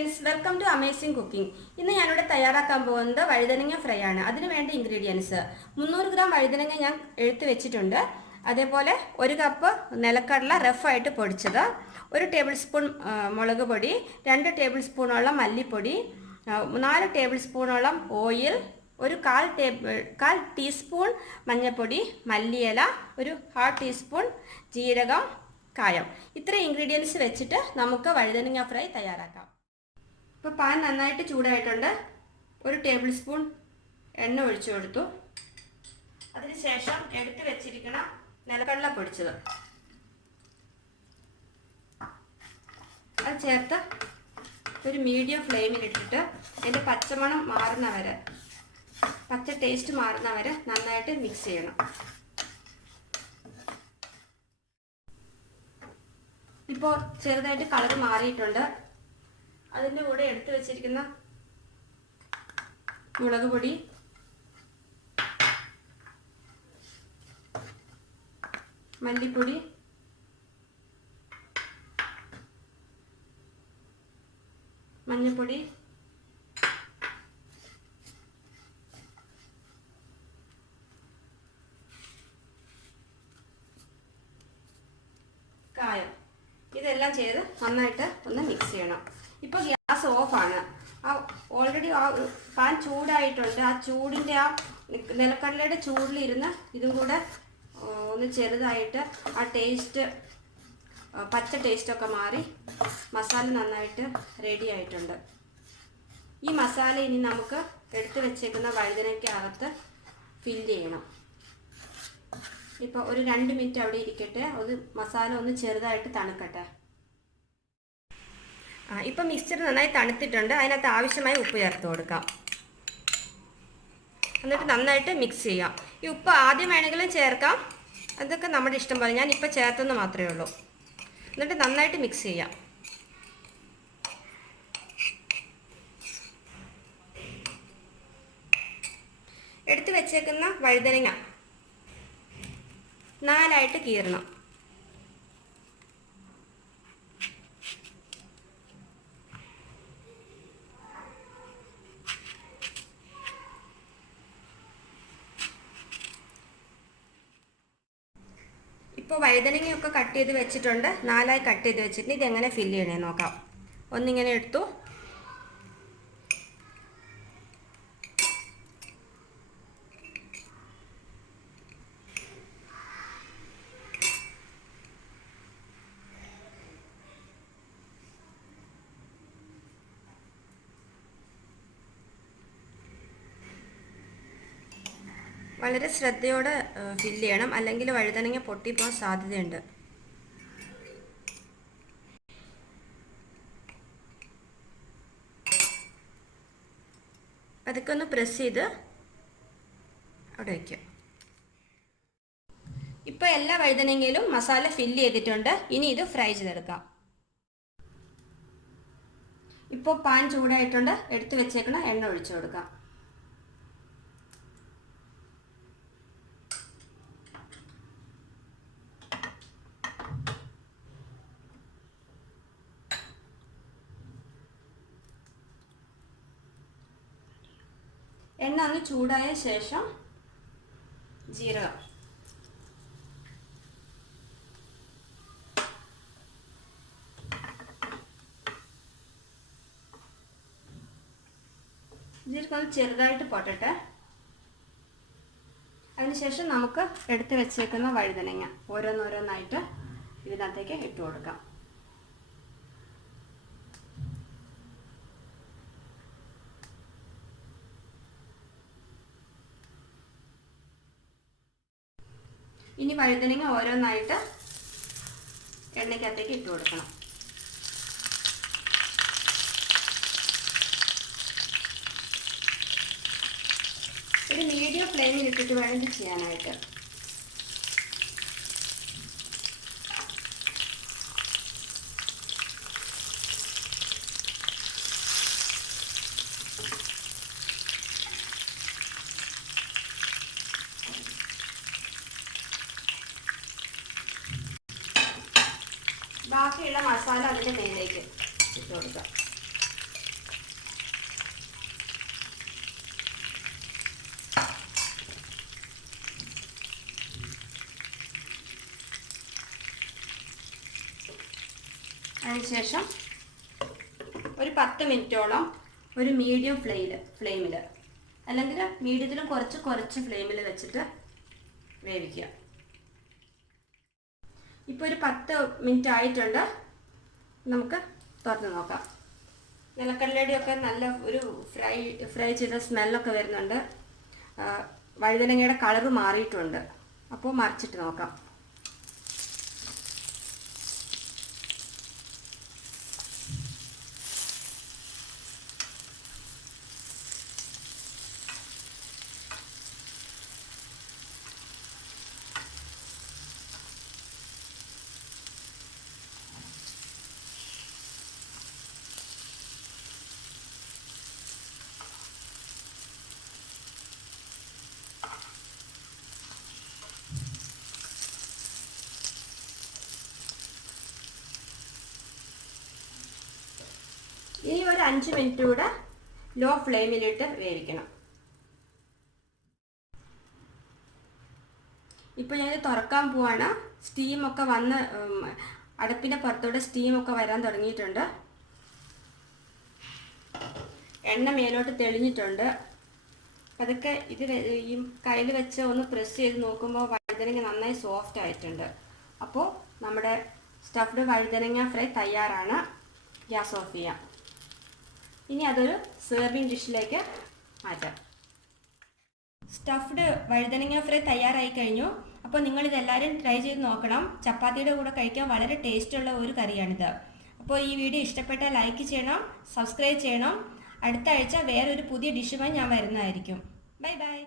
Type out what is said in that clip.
Friends, welcome to amazing cooking. ഇന്ന് ഞാനിവിടെ തയ്യാറാക്കാൻ പോകുന്നത് വഴുതനങ്ങ ഫ്രൈ ആണ്. അതിന് വേണ്ട ഇൻഗ്രീഡിയൻസ് 300 ഗ്രാം വഴുതനങ്ങ ഞാൻ എടുത്തു വെച്ചിട്ടുണ്ട്. അതേപോലെ 1 കപ്പ് നിലക്കടല റഫായിട്ട് പൊടിച്ചത്, 1 ടേബിൾ സ്പൂൺ മുളക് പൊടി, 2 ടേബിൾ സ്പൂണോളം മല്ലിപ്പൊടി, 4 ടേബിൾ സ്പൂണോളം ഓയിൽ, ഒരു കാൽ ടീസ്പൂൺ മഞ്ഞൾപ്പൊടി, മല്ലിയില, ഒരു 1/2 ടീസ്പൂൺ ജീരകം, കായം. ഇത്ര ഇൻഗ്രീഡിയൻസ് വെച്ചിട്ട് നമുക്ക് വഴുതനങ്ങ ഫ്രൈ തയ്യാറാക്കാം. ഇപ്പോൾ പാൻ നന്നായിട്ട് ചൂടായിട്ടുണ്ട്. 1 ടേബിൾ സ്പൂൺ എണ്ണ ഒഴിച്ചു കൊടുത്തു. അതിനുശേഷം എടുത്ത് വെച്ചിരിക്കുന്ന നിലക്കടല പൊടിച്ചത് അത് ചേർത്ത് ഒരു മീഡിയം ഫ്ലെയിമിലിട്ടിട്ട് അതിൻ്റെ പച്ചമണം മാറുന്ന വരെ, പച്ച ടേസ്റ്റ് മാറുന്ന വരെ നന്നായിട്ട് മിക്സ് ചെയ്യണം. ഇപ്പോൾ ചെറുതായിട്ട് കളർ മാറിയിട്ടുണ്ട്. അതിൻ്റെ കൂടെ എടുത്തു വെച്ചിരിക്കുന്ന മുളക് പൊടി, മല്ലിപ്പൊടി, മഞ്ഞൾപ്പൊടി, കായം, ഇതെല്ലാം ചെയ്ത് നന്നായിട്ട് ഒന്ന് മിക്സ് ചെയ്യണം. ഇപ്പോൾ ഗ്യാസ് ഓഫാണ്. ഓൾറെഡി പാൻ ചൂടായിട്ടുണ്ട്. ആ ചൂടിൻ്റെ, ആ നിലക്കടലയുടെ ചൂടിലിരുന്ന് ഇതും കൂടെ ഒന്ന് ചെറുതായിട്ട് ആ ടേസ്റ്റ്, പച്ച ടേസ്റ്റൊക്കെ മാറി മസാല നന്നായിട്ട് റെഡി ആയിട്ടുണ്ട്. ഈ മസാല ഇനി നമുക്ക് എടുത്ത് വെച്ചേക്കുന്ന വഴുതനയ്ക്കകത്ത് ഫില്ല് ചെയ്യണം. ഇപ്പോൾ ഒരു 2 മിനിറ്റ് അവിടെ ഇരിക്കട്ടെ, അത് മസാല ഒന്ന് ചെറുതായിട്ട് തണുക്കട്ടെ. ഇപ്പം മിക്സ്ചർ നന്നായി തണുത്തിട്ടുണ്ട്. അതിനകത്ത് ആവശ്യമായ ഉപ്പ് ചേർത്ത് കൊടുക്കാം. എന്നിട്ട് നന്നായിട്ട് മിക്സ് ചെയ്യാം. ഈ ഉപ്പ് ആദ്യം വേണമെങ്കിലും ചേർക്കാം, അതൊക്കെ നമ്മുടെ ഇഷ്ടം പോലെ. ഞാൻ ഇപ്പോൾ ചേർത്തെന്ന് മാത്രമേ ഉള്ളൂ. എന്നിട്ട് നന്നായിട്ട് മിക്സ് ചെയ്യാം. എടുത്ത് വെച്ചേക്കുന്ന വഴുതനങ്ങ 4ആയിട്ട് കീറണം. ഇപ്പോൾ വഴുതനങ്ങയൊക്കെ കട്ട് ചെയ്ത് വെച്ചിട്ടുണ്ട്. 4ആയി കട്ട് ചെയ്ത് വെച്ചിട്ട് ഇതെങ്ങനെ ഫില്ല് ചെയ്യണേ നോക്കാം. ഒന്നിങ്ങനെ എടുത്തു, വളരെ ശ്രദ്ധയോടെ ഫില്ല് ചെയ്യണം, അല്ലെങ്കിൽ വഴുതനങ്ങ പൊട്ടിപ്പോകാൻ സാധ്യതയുണ്ട്. അതൊക്കെ ഒന്ന് പ്രസ് ചെയ്ത് അവിടെ വയ്ക്കും. ഇപ്പോൾ എല്ലാ വഴുതനങ്ങയിലും മസാല ഫില്ല് ചെയ്തിട്ടുണ്ട്. ഇനി ഇത് ഫ്രൈ ചെയ്തെടുക്കാം. ഇപ്പോൾ പാൻ ചൂടായിട്ടുണ്ട്. എടുത്ത് വെച്ചേക്കുന്ന എണ്ണ ഒഴിച്ചു കൊടുക്കാം. എണ്ണ ഒന്ന് ചൂടായ ശേഷം ജീരകം, ജീരകം ചെറുതായിട്ട് പൊട്ടട്ടെ. അതിനുശേഷം നമുക്ക് എടുത്ത് വെച്ചേക്കുന്ന വഴുതനങ്ങ ഓരോന്നോരോന്നായിട്ട് ഇതിനകത്തേക്ക് ഇട്ട് കൊടുക്കാം. ഇനി വഴുതനങ്ങ ഓരോന്നായിട്ട് എണ്ണയ്ക്കകത്തേക്ക് ഇട്ട് കൊടുക്കണം. ഒരു മീഡിയം ഫ്ലെയിമിൽ ഇട്ടിട്ട് വേണം ഇത് ചെയ്യാനായിട്ട്. ബാക്കിയുള്ള മസാല അതിൻ്റെ മേലേക്ക് ഇട്ട് കൊടുക്കാം. അതിനുശേഷം ഒരു 10 മിനിറ്റോളം ഒരു മീഡിയം ഫ്ലെയിമിൽ അല്ലെങ്കിൽ മീഡിയത്തിലും കുറച്ച് ഫ്ലെയിമിൽ വെച്ചിട്ട് വേവിക്കുക. ഇപ്പോൾ ഒരു 10 മിനിറ്റ് ആയിട്ടുണ്ട്. നമുക്ക് തുറന്ന് നോക്കാം. നിലക്കടലയുടെയൊക്കെ നല്ല ഒരു ഫ്രൈ ചെയ്ത സ്മെല്ലൊക്കെ വരുന്നുണ്ട്. വഴുതനങ്ങയുടെ കളറ് മാറിയിട്ടുണ്ട്. അപ്പോൾ മറിച്ചിട്ട് നോക്കാം. ഇനി ഒരു 5 മിനിറ്റ് കൂടെ ലോ ഫ്ലെയിമിലിട്ട് വേവിക്കണം. ഇപ്പോൾ ഞാനിത് തുറക്കാൻ പോവാണ്. സ്റ്റീമൊക്കെ വന്ന് അടുപ്പിൻ്റെ പുറത്തോടെ സ്റ്റീമൊക്കെ വരാൻ തുടങ്ങിയിട്ടുണ്ട്. എണ്ണ മേലോട്ട് തെളിഞ്ഞിട്ടുണ്ട്. അതൊക്കെ ഈ കയ്യിൽ വെച്ച് ഒന്ന് പ്രസ് ചെയ്ത് നോക്കുമ്പോൾ വഴുതനങ്ങ നന്നായി സോഫ്റ്റ് ആയിട്ടുണ്ട്. അപ്പോൾ നമ്മുടെ സ്റ്റഫ്ഡ് വഴുതനങ്ങ ഫ്രൈ തയ്യാറാണ്. ഗ്യാസ് ഓഫ് ചെയ്യാം. ഇനി അതൊരു സെർവിങ് ഡിഷിലേക്ക് മാറ്റാം. സ്റ്റഫ്ഡ് വഴുതനങ്ങ ഫ്രൈ തയ്യാറായി കഴിഞ്ഞു. അപ്പോൾ നിങ്ങളിതെല്ലാവരും ട്രൈ ചെയ്ത് നോക്കണം. ചപ്പാത്തിയുടെ കൂടെ കഴിക്കാൻ വളരെ ടേസ്റ്റുള്ള ഒരു കറിയാണിത്. അപ്പോൾ ഈ വീഡിയോ ഇഷ്ടപ്പെട്ടാൽ ലൈക്ക് ചെയ്യണം, സബ്സ്ക്രൈബ് ചെയ്യണം. അടുത്ത ആഴ്ച വേറൊരു പുതിയ ഡിഷുമായി ഞാൻ വരുന്നതായിരിക്കും. Bye bye.